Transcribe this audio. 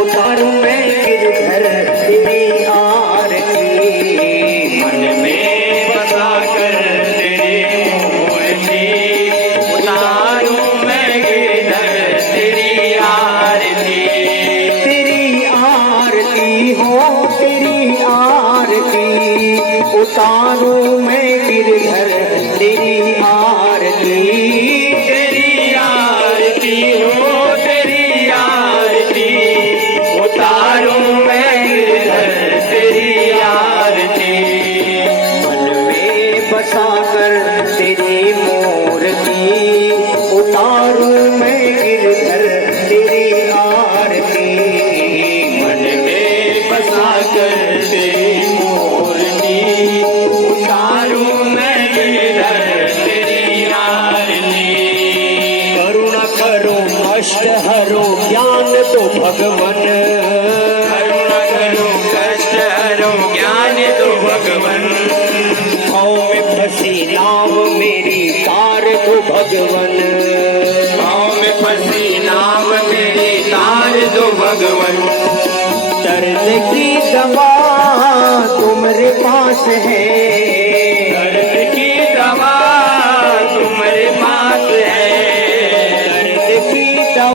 उतारूं मैं गिरधर तेरी आरती, मन में बसा कर तेरी मूर्ति उतारूं मैं गिरधर तेरी आरती। तेरी आरती हो तेरी आरती, उतारूं मैं गिरधर तेरी आरती। तेरी आरती हो तेरी आरती उतारूं मैं गिरधर तेरी आरती। मन में बसा कर तेरी मूर्ति, उतारूं मैं गिरधर तेरी आरती। मन में बसा कर तेरी मूर्ति उतारूं मैं गिरधर तेरी आरती। करुणा करो कष्ट हरो ज्ञान तो भगवन, करुणा करो कष्ट हरो ज्ञान दो भगवन। भाव में फंसी नाव मेरी तार दो भगवन। भाव में फंसी नाव मेरी तार दो भगवन। दर्द की दवा तुम्हारे पास है,